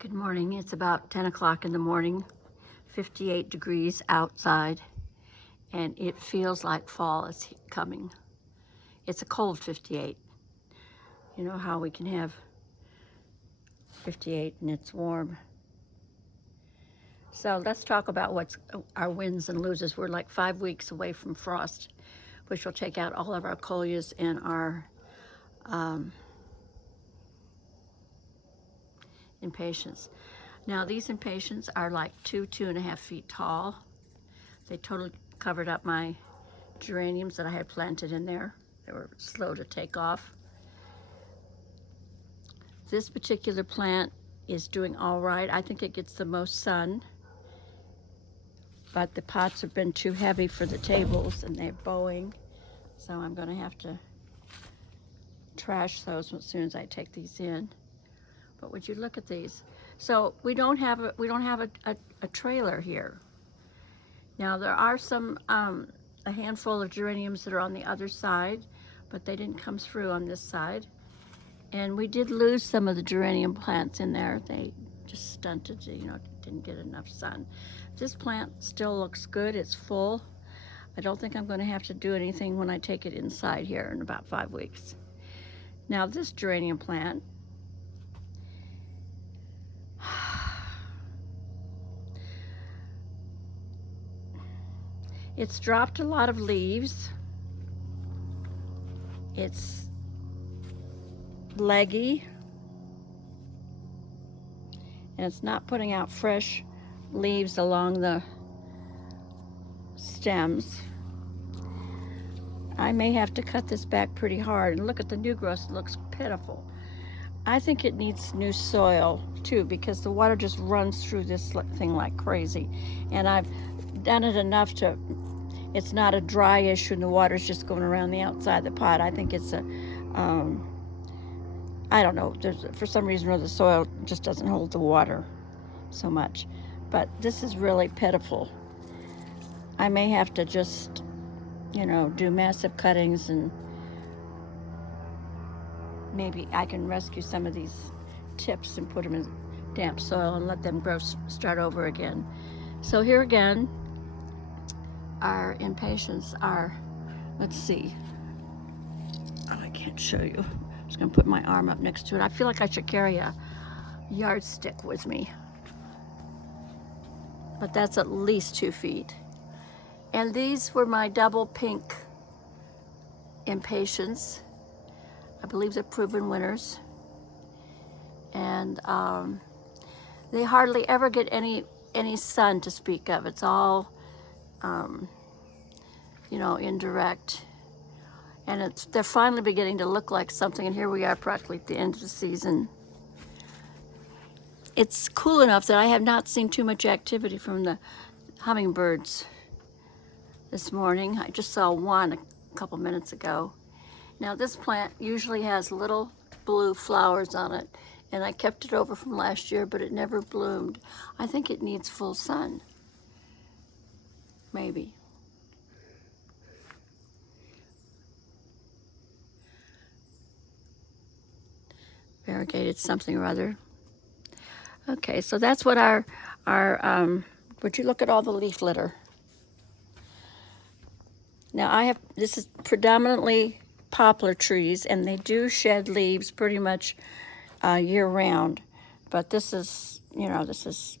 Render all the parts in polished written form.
Good morning. It's about 10 o'clock in the morning, 58 degrees outside, and it feels like fall is coming. It's a cold 58. You know how we can have 58 and it's warm. So let's talk about what's our wins and loses. We're like 5 weeks away from frost, which will take out all of our coleus and our impatiens. Now these impatiens are like 2.5 feet tall. They totally covered up my geraniums that I had planted in there. They were slow to take off. This particular plant is doing all right. I think it gets the most sun, but the pots have been too heavy for the tables and they're bowing. So I'm going to have to trash those as soon as I take these in. But would you look at these? So we don't have a trailer here. Now there are some a handful of geraniums that are on the other side, but they didn't come through on this side. And we did lose some of the geranium plants in there. They just stunted, didn't get enough sun. This plant still looks good. It's full. I don't think I'm going to have to do anything when I take it inside here in about 5 weeks. Now this geranium plant, it's dropped a lot of leaves. It's leggy, and it's not putting out fresh leaves along the stems. I may have to cut this back pretty hard. And look at the new growth, it looks pitiful. I think it needs new soil too, because the water just runs through this thing like crazy. And I've done it enough to, it's not a dry issue and the water's just going around the outside of the pot. I think it's a, I don't know, for some reason or other the soil just doesn't hold the water so much. But this is really pitiful. I may have to just, do massive cuttings, and maybe I can rescue some of these tips and put them in damp soil and let them grow, start over again. So here again, our impatiens are, let's see. Oh, I can't show you. I'm just gonna put my arm up next to it. I feel like I should carry a yardstick with me. But that's at least 2 feet. And these were my double pink impatiens. I believe they're proven winners. And they hardly ever get any sun to speak of. It's all, indirect. And they're finally beginning to look like something. And here we are practically at the end of the season. It's cool enough that I have not seen too much activity from the hummingbirds this morning. I just saw one a couple minutes ago. Now this plant usually has little blue flowers on it, and I kept it over from last year, but it never bloomed. I think it needs full sun, maybe. Variegated something or other. Okay, so that's what our would you look at all the leaf litter? Now this is predominantly poplar trees, and they do shed leaves pretty much year round. But this is, this is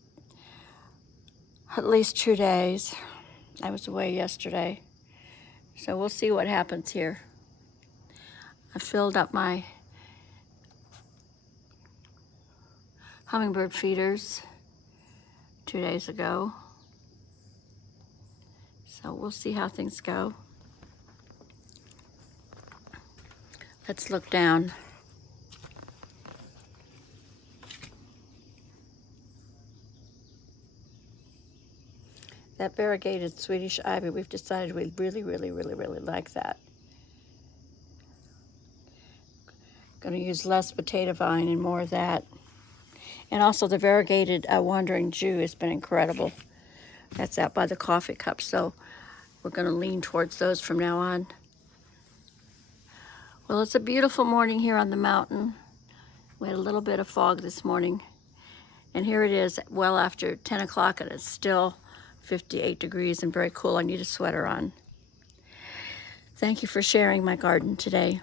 at least 2 days. I was away yesterday. So we'll see what happens here. I filled up my hummingbird feeders 2 days ago. So we'll see how things go. Let's look down. That variegated Swedish ivy, we've decided we really, really, really, really like that. Going to use less potato vine and more of that. And also the variegated Wandering Jew has been incredible. That's out by the coffee cup, so we're going to lean towards those from now on. Well, it's a beautiful morning here on the mountain. We had a little bit of fog this morning. And here it is well after 10 o'clock and it's still 58 degrees and very cool. I need a sweater on. Thank you for sharing my garden today.